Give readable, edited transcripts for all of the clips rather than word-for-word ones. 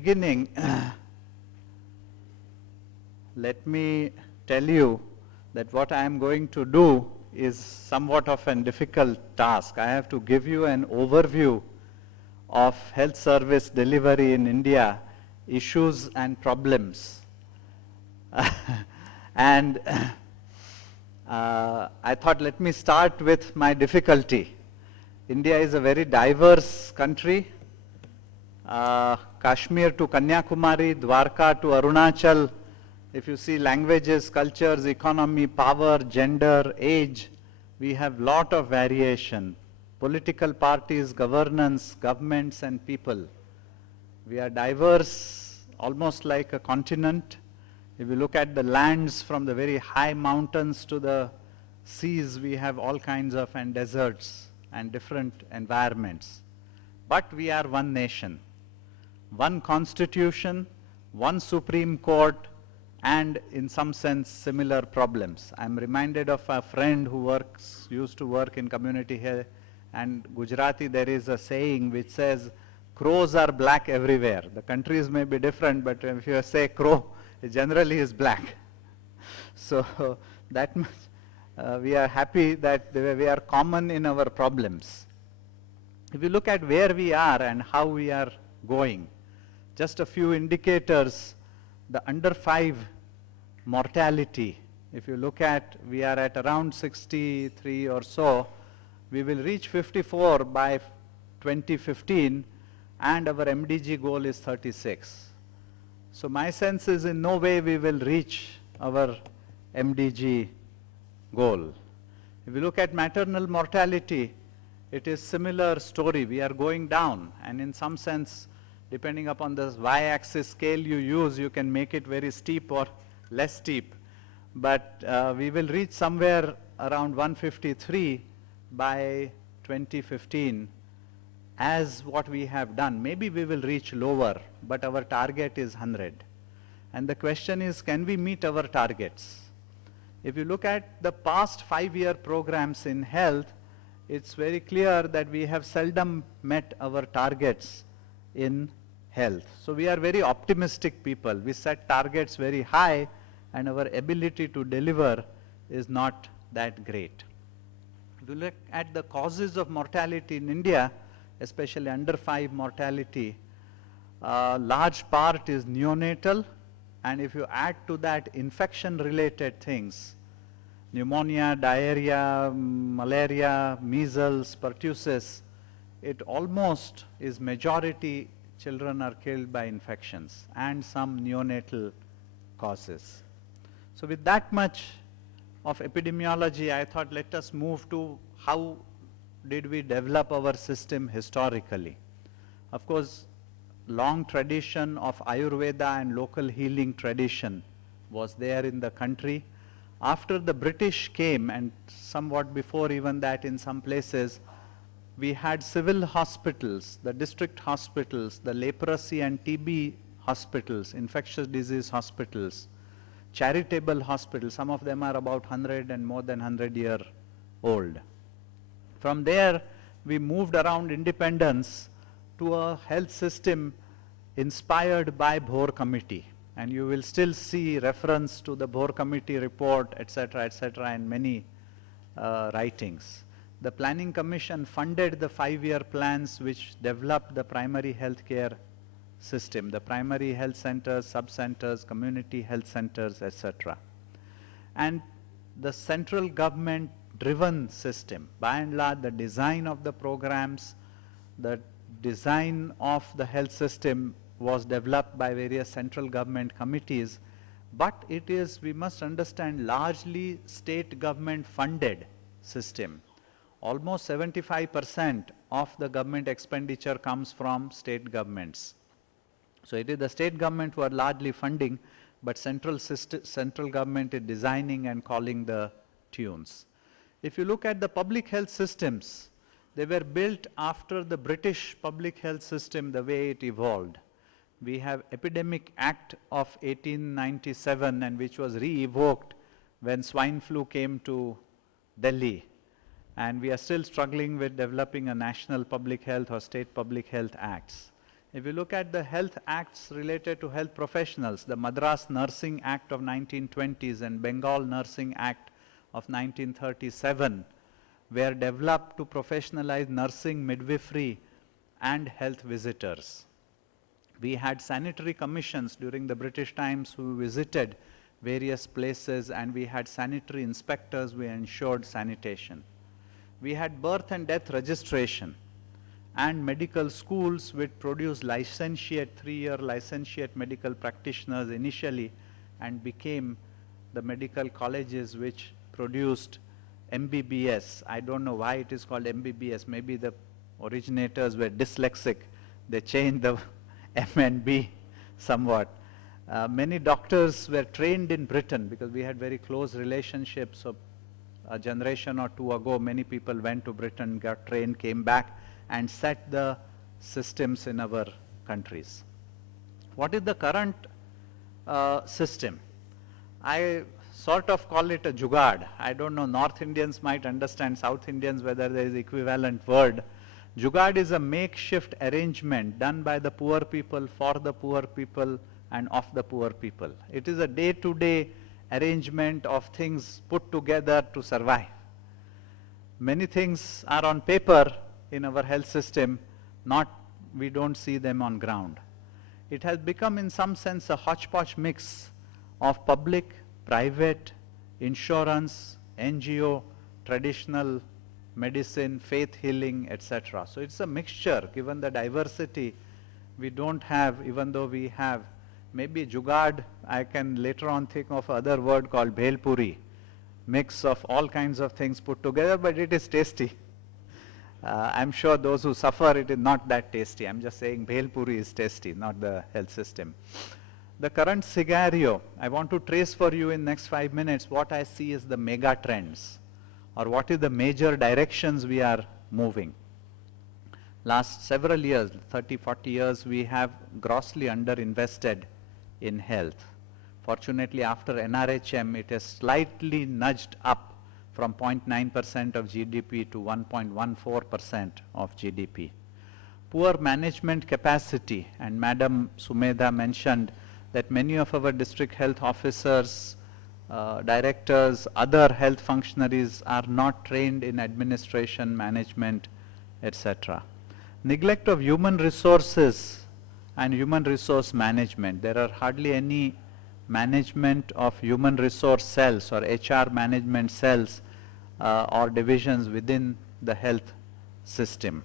Beginning, let me tell you that what I am going to do is somewhat of a difficult task. I have to give you an overview of health service delivery in India, issues and problems. And I thought let me start with my difficulty. India is a very diverse country. Kashmir to Kanyakumari, Dwarka to Arunachal. If you see languages, cultures, economy, power, gender, age, we have lot of variation. Political parties, governance, governments and people. We are diverse, almost like a continent. If you look at the lands from the very high mountains to the seas, we have all kinds of and deserts and different environments. But we are one nation. One constitution, one Supreme Court, and in some sense similar problems. I'm reminded of a friend who used to work in community health, and Gujarati there is a saying which says, crows are black everywhere. The countries may be different, but if you say crow, it generally is black. So that much, we are happy that we are common in our problems. If you look at where we are and how we are going, just a few indicators, the under 5 mortality, if you look at, we are at around 63 or so, we will reach 54 by 2015 and our MDG goal is 36. So my sense is in no way we will reach our MDG goal. If you look at maternal mortality, it is similar story. We are going down, and in some sense, depending upon the y-axis scale you use, you can make it very steep or less steep. But we will reach somewhere around 153 by 2015 as what we have done. Maybe we will reach lower, but our target is 100. And the question is, can we meet our targets? If you look at the past 5-year programs in health, it's very clear that we have seldom met our targets in health. So we are very optimistic people. We set targets very high and our ability to deliver is not that great. If you look at the causes of mortality in India, especially under 5 mortality, large part is neonatal, and if you add to that infection related things, pneumonia, diarrhea, malaria, measles, pertussis, it almost is majority children are killed by infections and some neonatal causes. So with that much of epidemiology, I thought let us move to how did we develop our system historically. Of course, long tradition of Ayurveda and local healing tradition was there in the country. After the British came, and somewhat before even that in some places, we had civil hospitals, the district hospitals, the leprosy and TB hospitals, infectious disease hospitals, charitable hospitals. Some of them are about 100 and more than 100-year old. From there, we moved around independence to a health system inspired by Bohr Committee. And you will still see reference to the Bohr Committee report, etc., and many writings. The Planning Commission funded the 5-year plans which developed the primary health care system, the primary health centers, sub-centers, community health centers, etc. And the central government driven system, by and large the design of the programs, the design of the health system was developed by various central government committees, but it is, we must understand, largely state government funded system. Almost 75% of the government expenditure comes from state governments. So it is the state government who are largely funding, but central government is designing and calling the tunes. If you look at the public health systems, they were built after the British public health system, the way it evolved. We have Epidemic Act of 1897, and which was re-evoked when swine flu came to Delhi. And we are still struggling with developing a national public health or state public health acts. If you look at the health acts related to health professionals, the Madras Nursing Act of 1920s and Bengal Nursing Act of 1937 were developed to professionalize nursing, midwifery and health visitors. We had sanitary commissions during the British times who visited various places, and we had sanitary inspectors who ensured sanitation. We had birth and death registration and medical schools which produced licentiate, 3-year licentiate medical practitioners initially, and became the medical colleges which produced MBBS. I don't know why it is called MBBS. Maybe the originators were dyslexic. They changed the M and B somewhat. Many doctors were trained in Britain because we had very close relationships. So a generation or two ago, many people went to Britain, got trained, came back, and set the systems in our countries. What is the current system? I sort of call it a jugaad. I don't know, North Indians might understand, South Indians whether there is equivalent word. Jugaad is a makeshift arrangement done by the poor people, for the poor people, and of the poor people. It is a day-to-day arrangement of things put together to survive. Many things are on paper in our health system, we don't see them on ground. It has become in some sense a hodgepodge mix of public, private, insurance, NGO, traditional medicine, faith healing, etc. So it's a mixture. Given the diversity, we don't have, even though we have maybe jugaad, I can later on think of other word called bhel puri, mix of all kinds of things put together, but it is tasty. I'm sure those who suffer, it is not that tasty. I'm just saying bhel puri is tasty, not the health system. The current scenario, I want to trace for you in next 5 minutes what I see as the mega trends, or what is the major directions we are moving. Last several years, 30, 40 years, we have grossly underinvested in health. Fortunately, after NRHM, it has slightly nudged up from 0.9% of GDP to 1.14% of GDP. Poor management capacity, and Madam Sumedha mentioned that many of our district health officers, directors, other health functionaries are not trained in administration, management, etc. Neglect of human resources and human resource management. There are hardly any management of human resource cells or HR management cells or divisions within the health system.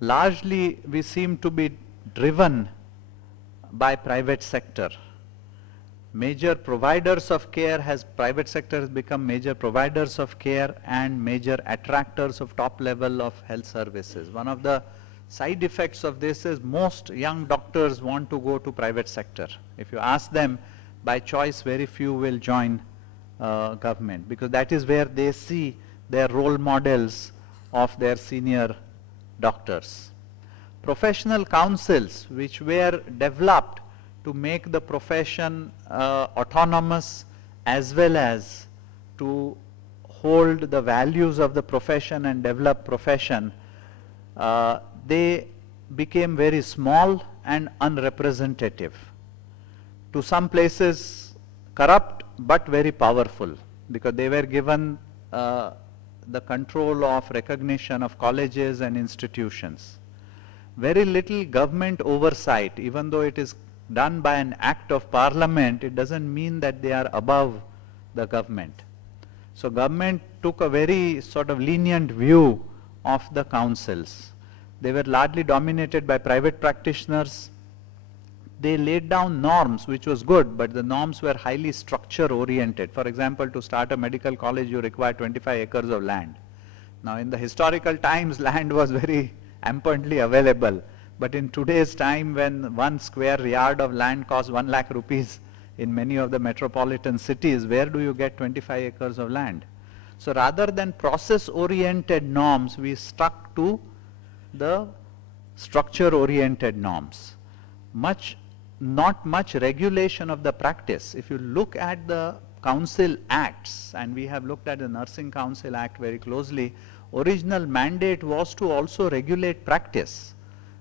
Largely, we seem to be driven by private sector. Major providers of care private sector has become major providers of care and major attractors of top level of health services. One of the side effects of this is most young doctors want to go to private sector. If you ask them, by choice, very few will join government, because that is where they see their role models of their senior doctors. Professional councils, which were developed to make the profession autonomous as well as to hold the values of the profession and develop profession, they became very small and unrepresentative. To some places corrupt but very powerful, because they were given the control of recognition of colleges and institutions. Very little government oversight. Even though it is done by an act of parliament, it doesn't mean that they are above the government. So government took a very sort of lenient view of the councils. They were largely dominated by private practitioners. They laid down norms, which was good, but the norms were highly structure oriented. For example, to start a medical college, you require 25 acres of land. Now in the historical times, land was very abundantly available. But in today's time, when 1 square yard of land costs 1 lakh rupees in many of the metropolitan cities, where do you get 25 acres of land? So rather than process-oriented norms, we stuck to the structure-oriented norms. Not much regulation of the practice. If you look at the council acts, and we have looked at the Nursing Council Act very closely, original mandate was to also regulate practice.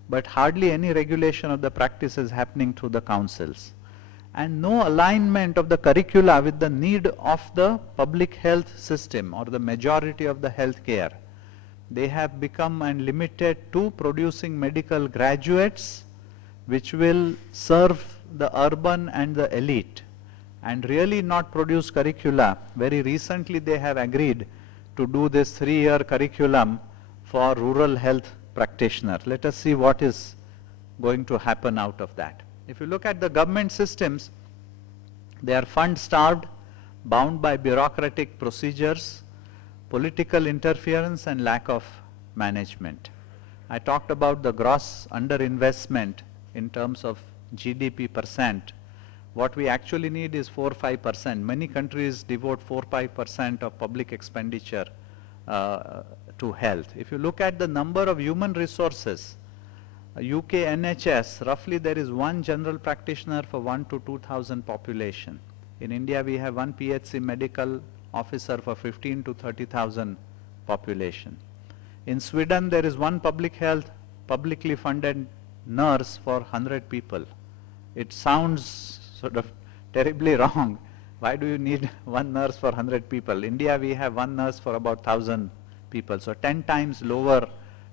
but hardly any regulation of the practice is happening through the councils. And no alignment of the curricula with the need of the public health system or the majority of the healthcare. They have become and limited to producing medical graduates which will serve the urban and the elite and really not produce curricula. Very recently they have agreed to do this 3-year curriculum for rural health practitioners. Let us see what is going to happen out of that. If you look at the government systems, they are fund-starved, bound by bureaucratic procedures, political interference and lack of management. I talked about the gross underinvestment in terms of GDP percent. What we actually need is 4-5%. Many countries devote 4-5% of public expenditure to health. If you look at the number of human resources, UK NHS, roughly there is one general practitioner for 1 to 2,000 population. In India we have one PHC medical officer for 15 to 30,000 population. In Sweden there is one public health, publicly funded nurse for 100 people. It sounds sort of terribly wrong. Why do you need one nurse for 100 people? India we have one nurse for about 1,000 people, so 10 times lower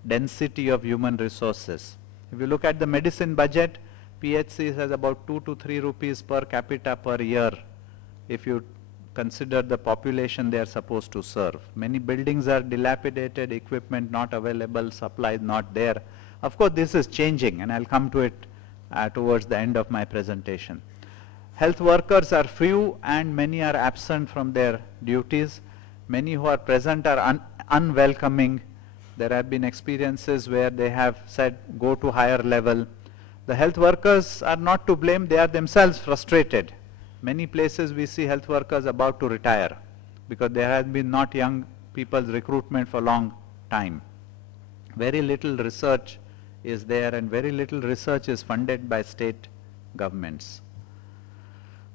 density of human resources. If you look at the medicine budget, PHC has about 2 to 3 rupees per capita per year if you consider the population they are supposed to serve. Many buildings are dilapidated, equipment not available, supply not there. Of course this is changing and I'll come to it towards the end of my presentation. Health workers are few and many are absent from their duties. Many who are present are unwelcoming. There have been experiences where they have said go to higher level. The health workers are not to blame, they are themselves frustrated. Many places we see health workers about to retire because there has been not young people's recruitment for a long time. Very little research is there and very little research is funded by state governments.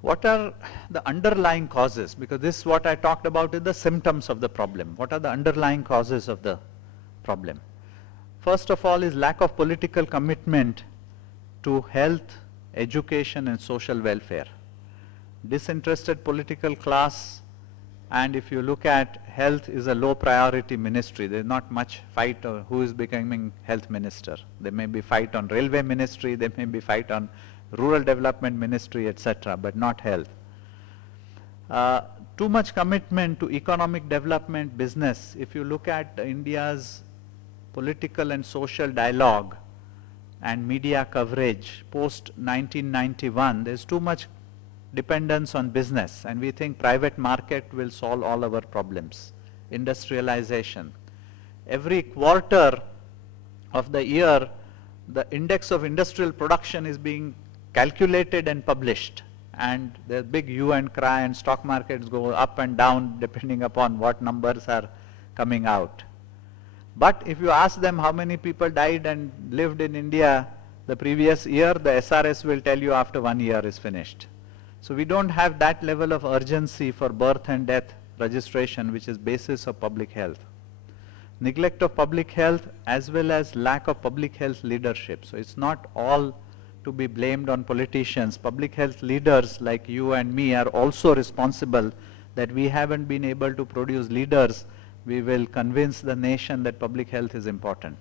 What are the underlying causes? Because this what I talked about is the symptoms of the problem. What are the underlying causes of the problem? First of all is lack of political commitment to health, education and social welfare. Disinterested political class, and if you look at health is a low priority ministry. There is not much fight on who is becoming health minister. There may be fight on railway ministry, there may be fight on rural development ministry, etc., but not health. Too much commitment to economic development, business. If you look at India's political and social dialogue and media coverage post 1991, there is too much dependence on business and we think private market will solve all our problems. Industrialization. Every quarter of the year, the index of industrial production is being calculated and published, and there's big hue and cry and stock markets go up and down depending upon what numbers are coming out. But if you ask them how many people died and lived in India the previous year, the SRS will tell you after 1 year is finished. So we don't have that level of urgency for birth and death registration, which is basis of public health. Neglect of public health as well as lack of public health leadership. So it's not all to be blamed on politicians. Public health leaders like you and me are also responsible that we haven't been able to produce leaders. We will convince the nation that public health is important.